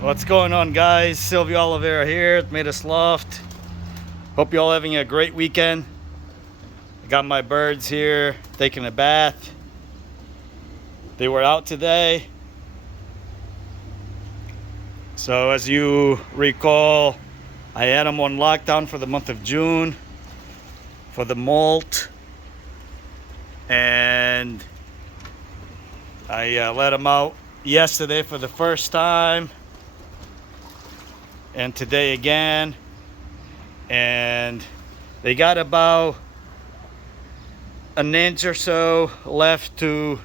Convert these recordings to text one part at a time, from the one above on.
What's going on, guys? Sylvia Oliveira here at Matus Loft. Hope you all having a great weekend. I got my birds here taking a bath. They were out today. So as you recall, I had them on lockdown for the month of June for the Moult, and I let them out yesterday for the first time, and today again, and they got about an inch or so left to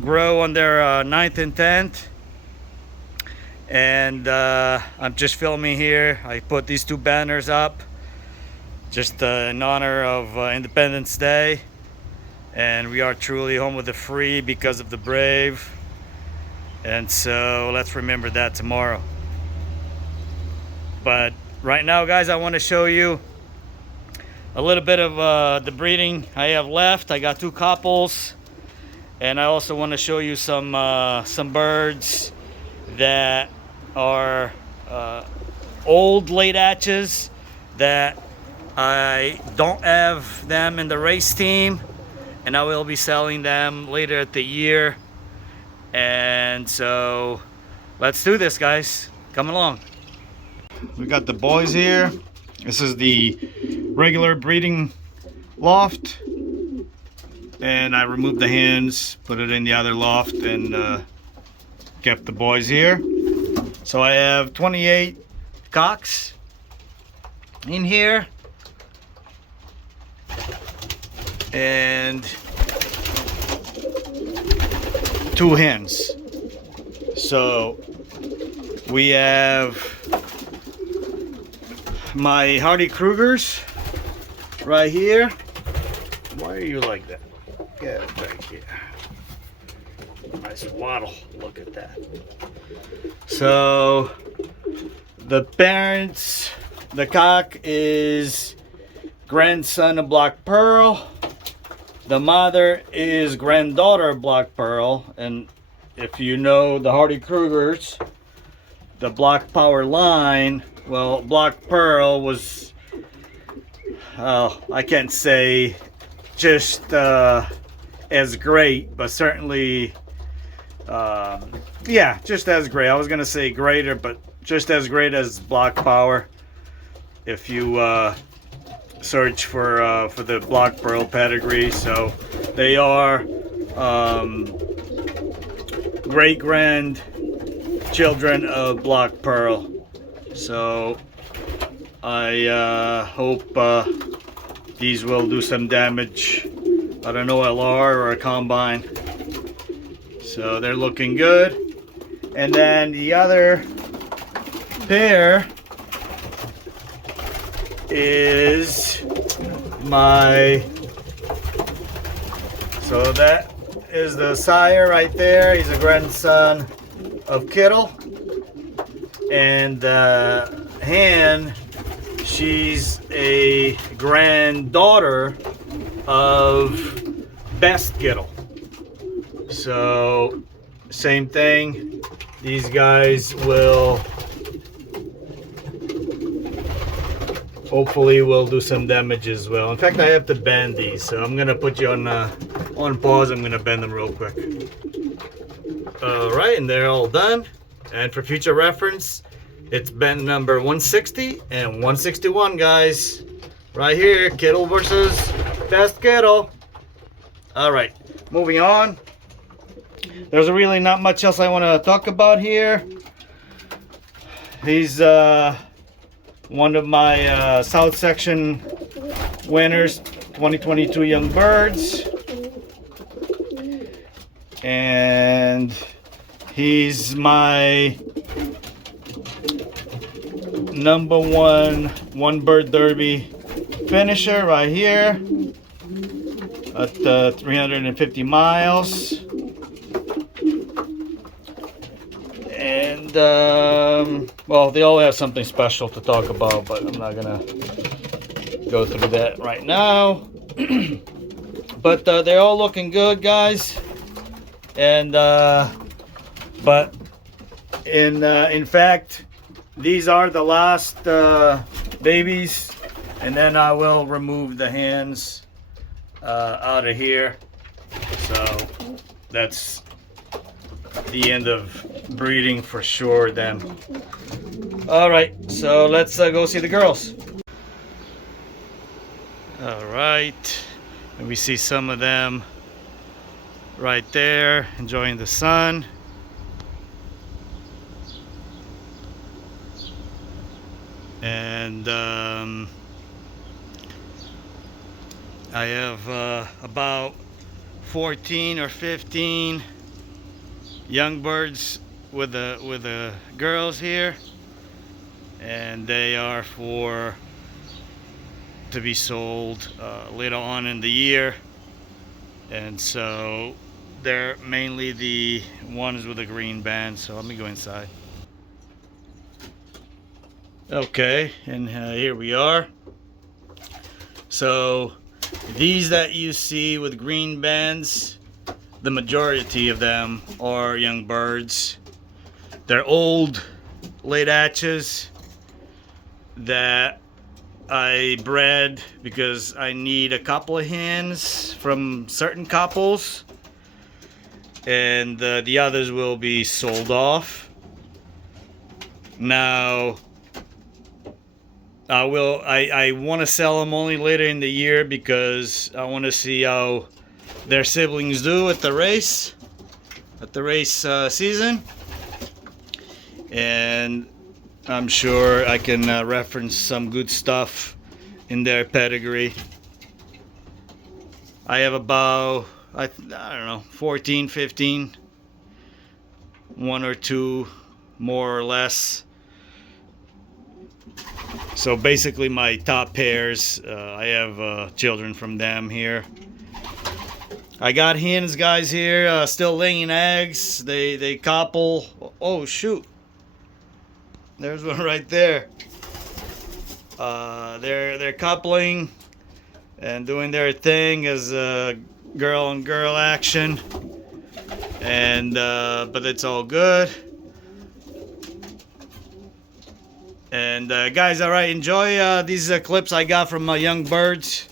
grow on their 9th and 10th. And I'm just filming here. I put these two banners up just in honor of Independence Day, and we are truly home with the free because of the brave, and so let's remember that tomorrow. But right now, guys, I want to show you a little bit of the breeding I have left. I got two couples, and I also want to show you some birds that are old late hatches that I don't have them in the race team, and I will be selling them later at the year. And so let's do this, guys. Come along. We got the boys here. This is the regular breeding loft, and I removed the hens, put it in the other loft, and kept the boys here. So I have 28 cocks in here and 2 hens. So we have my Hardy Krugers right here. Why are you like that? Get back here. Nice waddle. Look at that. So the parents, the cock is grandson of Black Pearl. The mother is granddaughter of Black Pearl. And if you know the Hardy Krugers, the Black Power line, well, Black Pearl was, I can't say just as great, but certainly, yeah, just as great. I was gonna say greater, but just as great as Black Power. If you search for the Black Pearl pedigree, so they are great grandchildren of Black Pearl. So I hope these will do some damage at an OLR or a combine. So they're looking good. And then the other pair is so that is the sire right there. He's a grandson of Kittle. And the hen, she's a granddaughter of Best Kittle. So same thing, these guys will hopefully do some damage as well. In fact, I have to bend these, so I'm gonna put you on pause. I'm gonna bend them real quick. All right, and they're all done. And for future reference, it's bend number 160 and 161, guys. Right here, Kittle versus Best Kittle. All right, moving on. There's really not much else I want to talk about here. He's one of my South Section winners, 2022 Young Birds. And he's my number one bird derby finisher right here at 350 miles. And well, they all have something special to talk about, but I'm not gonna go through that right now. But they're all looking good, guys. And but And in fact, these are the last babies, and then I will remove the hens out of here. So that's the end of breeding for sure then. All right, so let's go see the girls. All right, and we see some of them right there enjoying the sun. And I have about 14 or 15 young birds with the girls here, and they are to be sold later on in the year. And so they're mainly the ones with the green band. So let me go inside. Okay, and here we are. So these that you see with green bands, the majority of them are young birds. They're old late hatches that I bred because I need a couple of hens from certain couples, and the others will be sold off. Now I want to sell them only later in the year because I want to see how their siblings do at the race season, and I'm sure I can reference some good stuff in their pedigree. I have about I don't know, 14, 15, one or two more or less. So basically my top pairs, I have children from them here. I got hens, guys, here still laying eggs. They couple. Oh shoot, there's one right there. They're coupling and doing their thing as girl on girl action, and but it's all good. And guys, all right, enjoy these clips I got from young birds.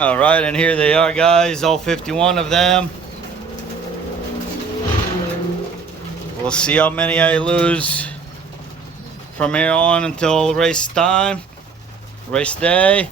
All right, and here they are, guys, all 51 of them. We'll see how many I lose from here on until race time, race day.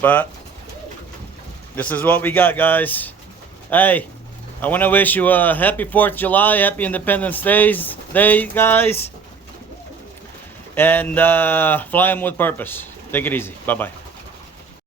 But this is what we got, guys. Hey, I want to wish you a happy 4th of July, happy Independence Day, guys. And fly them with purpose. Take it easy. Bye-bye.